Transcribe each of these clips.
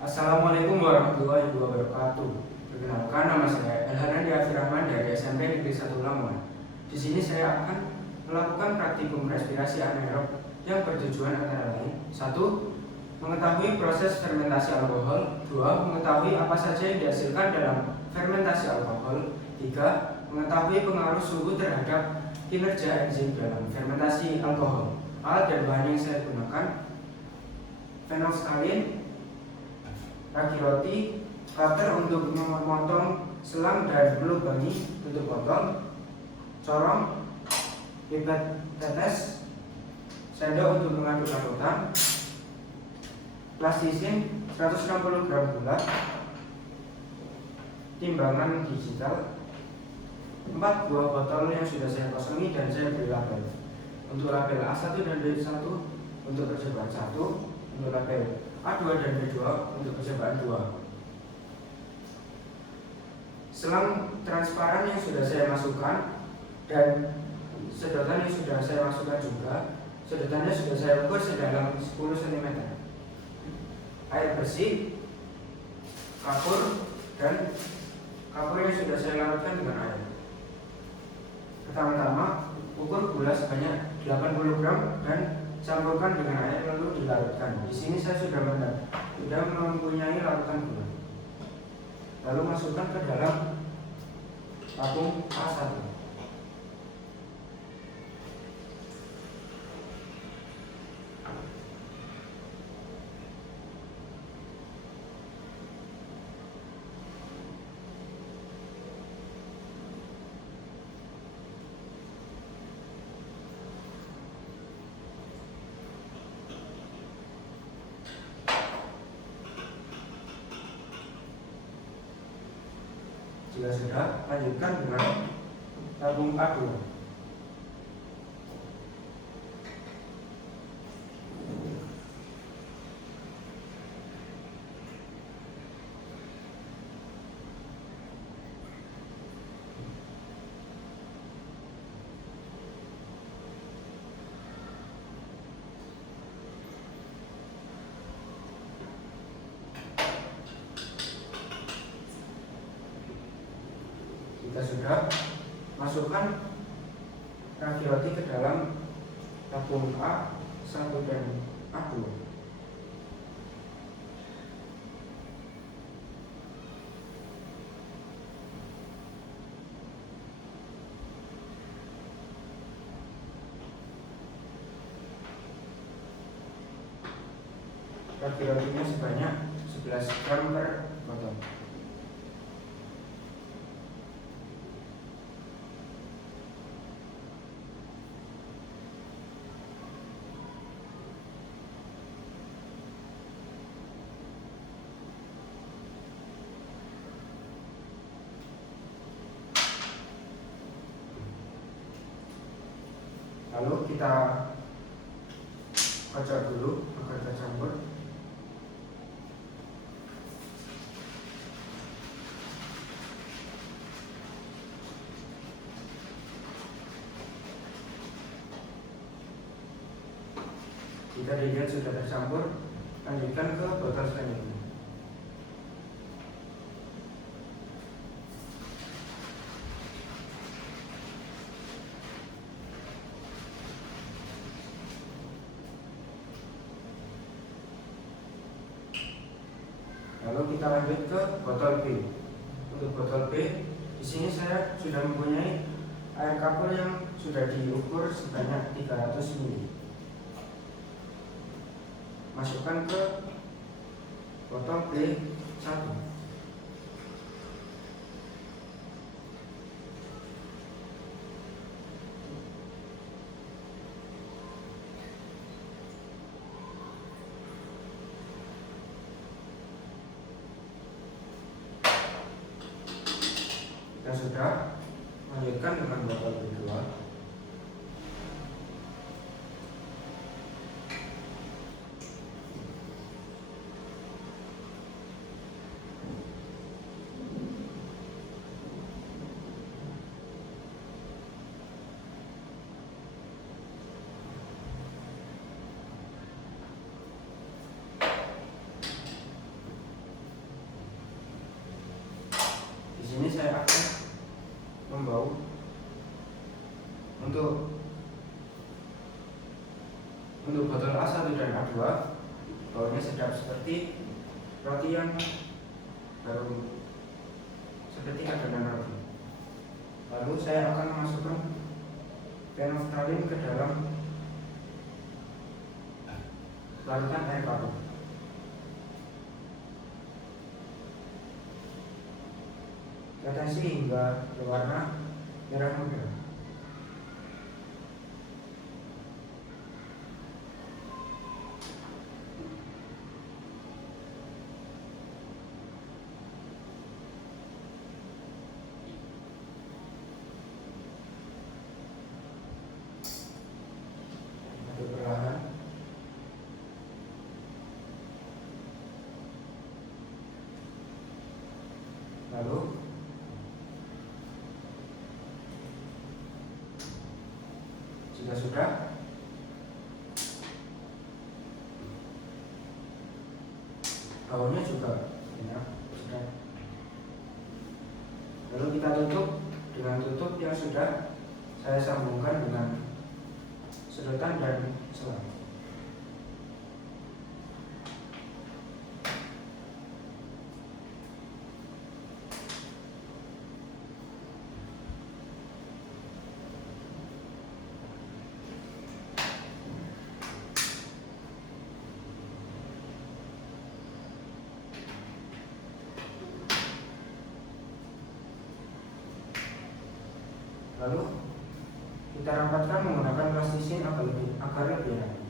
Assalamualaikum warahmatullahi wabarakatuh. Perkenalkan, nama saya Elhanan Afir Rahman dari SMP Negeri 1 Lamongan. Di sini saya akan melakukan praktikum respirasi anaerob yang bertujuan antara lain: 1. Mengetahui proses fermentasi alkohol. 2. Mengetahui apa saja yang dihasilkan dalam fermentasi alkohol. 3. Mengetahui pengaruh suhu terhadap kinerja enzim dalam fermentasi alkohol. Alat dan bahan yang saya gunakan: phenolphthalein, ragi roti, cutter untuk memotong selang dan melubangi tutup botol, corong, pipet tetes, sendok untuk mengaduk larutan, plastisin 160 gram gula, timbangan digital, 4 buah botol yang sudah saya kosongi dan saya beri label. Untuk label A1 dan B1 untuk percobaan 1, untuk label A2 dan B2 untuk percobaan 2. Selang transparan yang sudah saya masukkan dan sedotan yang sudah saya masukkan juga. Sedotannya sudah saya ukur sedalam 10 cm. Air bersih, kapur, dan kapur yang sudah saya larutkan dengan air. Pertama-tama, ukur gula sebanyak 80 gram dan campurkan dengan air lalu dilarutkan. Di sini saya sudah mempunyai larutan gula. Lalu masukkan ke dalam tabung A1. Jika sudah, lanjutkan dengan tabung A2. Jika sudah, masukkan ragi roti ke dalam tabung A1 dan A2. Ragi rotinya sebanyak 11 gram per botol. Lalu kita kocok dulu agar tercampur. Jika dilihat sudah tercampur, lanjutkan ke botol selanjutnya. Lalu kita lanjut ke botol B. Untuk botol B, di sini saya sudah mempunyai air kapur yang sudah diukur sebanyak 300 ml. Masukkan ke botol B1. Jika sudah, lanjutkan dengan botol B2. 2, baunya sedap seperti roti yang baru seperti adonan roti. Lalu saya akan memasukkan phenolphthalein ke dalam larutan air kapur. Tetesi hingga berwarna merah muda. Perlahan. Lalu jika sudah, baunya juga ya, sudah. Lalu kita tutup dengan tutup yang sudah saya sambungkan dengan sedotan dan selang. Lalu kita rapatkan menggunakan plastisin agar lebih rapi.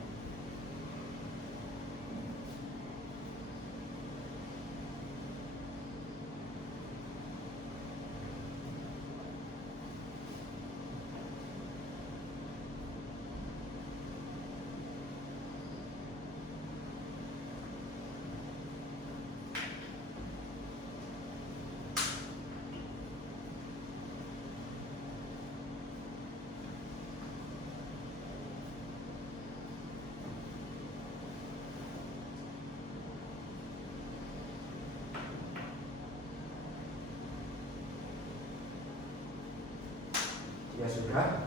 Ya sudah,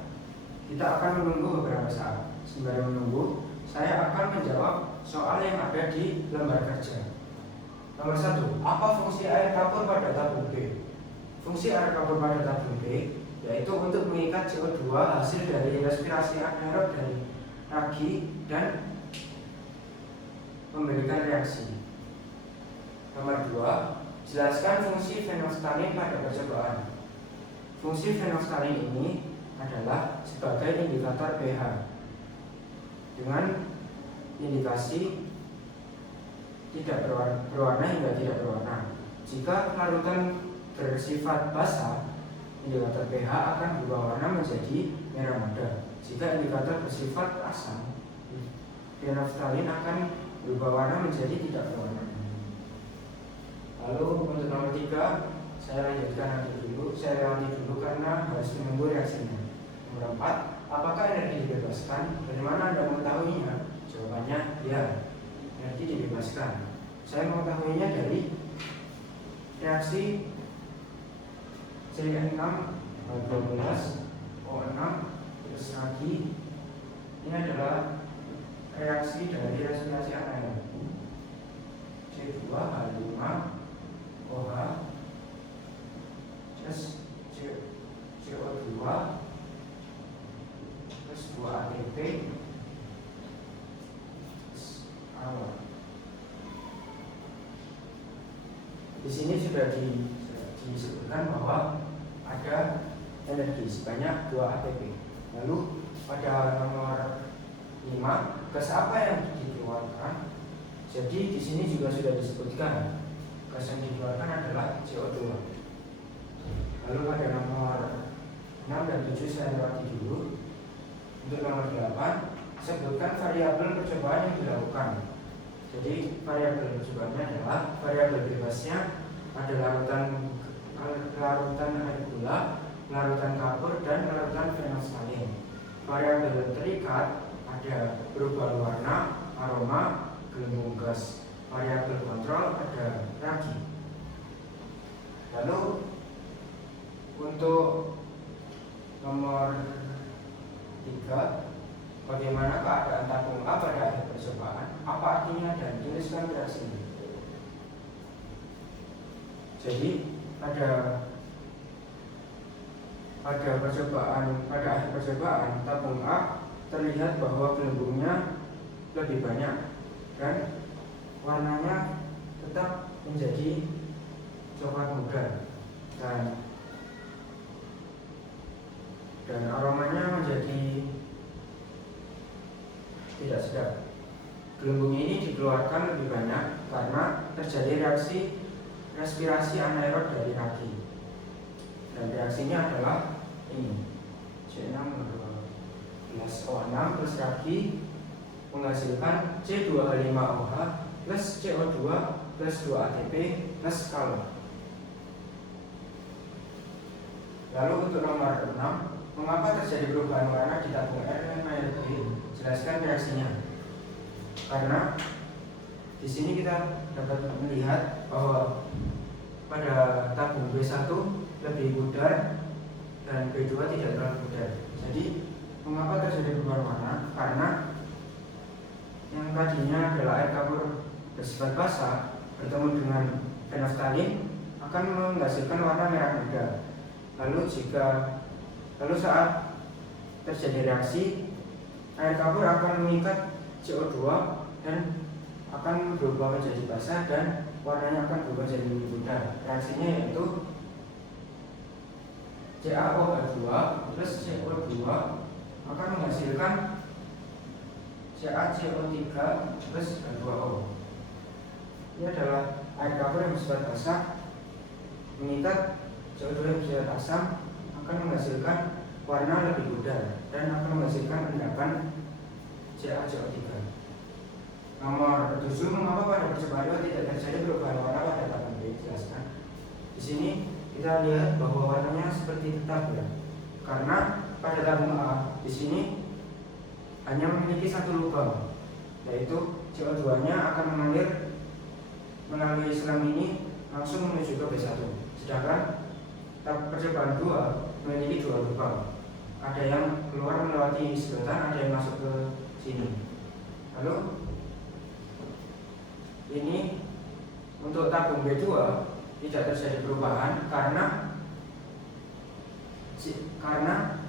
kita akan menunggu beberapa saat. Sembari menunggu, saya akan menjawab soal yang ada di lembar kerja. Nomor 1, apa fungsi air kapur pada tabung B? Fungsi air kapur pada tabung B yaitu untuk mengikat CO2 hasil dari respirasi anaerob dari ragi dan memberikan reaksi. Nomor 2, jelaskan fungsi phenolphthalein pada percobaan. Fungsi phenolphthalein ini adalah sebagai indikator pH dengan indikasi tidak berwarna hingga tidak berwarna. Jika larutan bersifat basah, indikator pH akan berubah warna menjadi merah muda. Jika indikator bersifat asam, phenolphthalein akan berubah warna menjadi tidak berwarna. Lalu untuk nomor 3, saya lewati dulu karena harus menunggu reaksinya. Nomor 4, apakah energi dibebaskan? Bagaimana Anda mengetahuinya? Jawabannya ya, energi dibebaskan. Saya mengetahuinya dari reaksi CN6-12O6 terus lagi. Ini adalah reaksi dari respirasi anaerob. C2H5OH terus CO2 terus 2 ATP terus awal. Di sini sudah disebutkan bahwa ada energi sebanyak 2 ATP. Lalu pada nomor 5, gas apa yang dikeluarkan? Jadi di sini juga sudah disebutkan gas yang dikeluarkan adalah CO2. Lalu pada nomor 6 dan 7 saya lewati dulu. Untuk nomor 8, sebutkan variabel percobaan yang dilakukan. Jadi variabel percobaannya adalah variabel bebasnya ada larutan air gula, larutan kapur, dan larutan phenolphthalein. Variabel terikat ada berubah warna, aroma, gelembung gas. Variabel kontrol ada ragi. Lalu untuk nomor 3, bagaimana keadaan tabung A pada akhir percobaan? A contohnya dan tuliskan reaksinya. Jadi pada akhir percobaan tabung A terlihat bahwa gelembungnya lebih banyak dan warnanya tetap menjadi coklat muda dan aromanya menjadi tidak sedap. Gelembung ini dikeluarkan lebih banyak karena terjadi reaksi respirasi anaerob dari ragi. Dan reaksinya adalah ini, C6H12O6 plus ragi menghasilkan C2H5OH plus CO2 plus 2 ATP plus kalor. Lalu untuk nomor 6, mengapa terjadi perubahan warna di tabung R dan air B? Jelaskan reaksinya. Karena di sini kita dapat melihat bahwa pada tabung B1 lebih pudar dan B2 tidak terlalu pudar. Jadi mengapa terjadi perubahan warna? Karena yang tadinya adalah air kapur bersifat basah bertemu dengan fenolftalin akan menghasilkan warna merah muda. Lalu saat terjadi reaksi, air kapur akan mengikat CO2 dan akan berubah menjadi basah dan warnanya akan berubah menjadi lebih pudar. Reaksinya yaitu CaOH2 plus CO2 akan menghasilkan CaCO3 plus H2O. Ini adalah air kapur yang bersifat basah mengikat CO2 yang bersifat asam akan menghasilkan warna lebih pudar dan akan menghasilkan endapan CaCO3. Nomor 7, mengapa pada percobaan tidak terjadi perubahan warna pada tabung B? Jelaskan. Di sini kita lihat bahwa warnanya seperti tetap ya. Karena pada tabung A di sini hanya memiliki satu lubang, yaitu CO2-nya akan mengalir melalui selang ini langsung menuju ke B1. Sedangkan percobaan 2 memiliki dua lubang. Ada yang keluar melewati sedotan, ada yang masuk ke sini. Lalu ini untuk tabung B2 tidak terjadi perubahan karena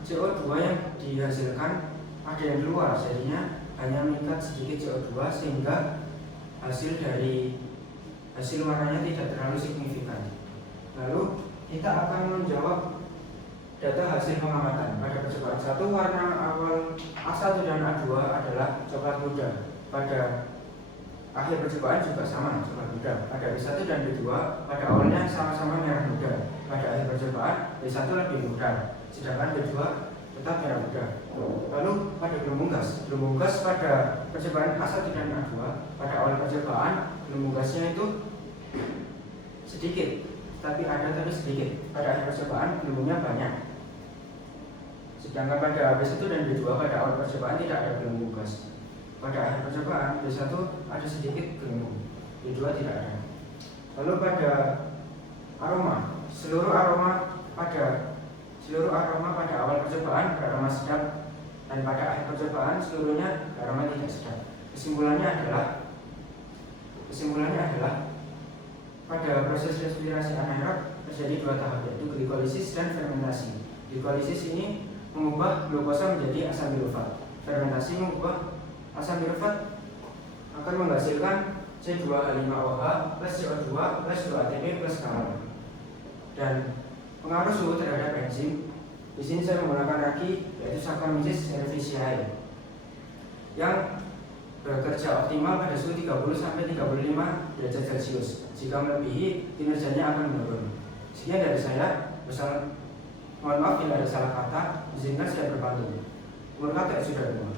CO2 yang dihasilkan ada yang keluar, jadinya hanya mengikat sedikit CO2 sehingga hasil warnanya tidak terlalu signifikan. Lalu kita akan menjawab data hasil pengamatan. Pada percobaan 1, warna awal A1 dan A2 adalah coklat muda. Pada akhir percobaan juga sama, coklat muda. Pada B1 dan B2 pada awalnya sama-sama merah muda. Pada akhir percobaan B1 lebih muda, sedangkan B2 tetap merah muda. Lalu pada gelembung gas pada percobaan A1 dan A2 pada awal percobaan gelembung gasnya itu sedikit, tapi sedikit. Pada akhir percobaan gelembungnya banyak. Sedangkan pada B1 dan B2 pada awal percobaan tidak ada gelembung gas. Pada akhir percobaan B1 ada sedikit gelembung, B2 tidak ada. Lalu pada aroma, seluruh aroma pada awal percobaan beraroma sedap dan pada akhir percobaan seluruhnya beraroma tidak sedap. Kesimpulannya adalah pada proses respirasi anaerob terjadi dua tahap, yaitu glikolisis dan fermentasi. Glikolisis ini mengubah glukosa menjadi asam pirufat. Fermentasi mengubah asam pirufat akan menghasilkan C2H5OH plus CO2 plus 2 ATP plus kalor. Dan pengaruh suhu terhadap enzim, di sini saya menggunakan ragi yaitu Saccharomyces cerevisiae yang bekerja optimal pada suhu 30 sampai 35 derajat Celcius. Jika melebihi, kinerjanya akan menurun. Sekian dari saya. Mohon maaf bila ada salah kata, izinkan saya berpantun. Umur kata sudah tua,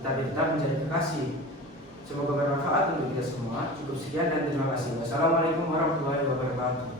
tetapi tetap menjadi kekasih. Semoga bermanfaat untuk kita semua. Cukup sekian dan terima kasih. Wassalamualaikum warahmatullahi wabarakatuh.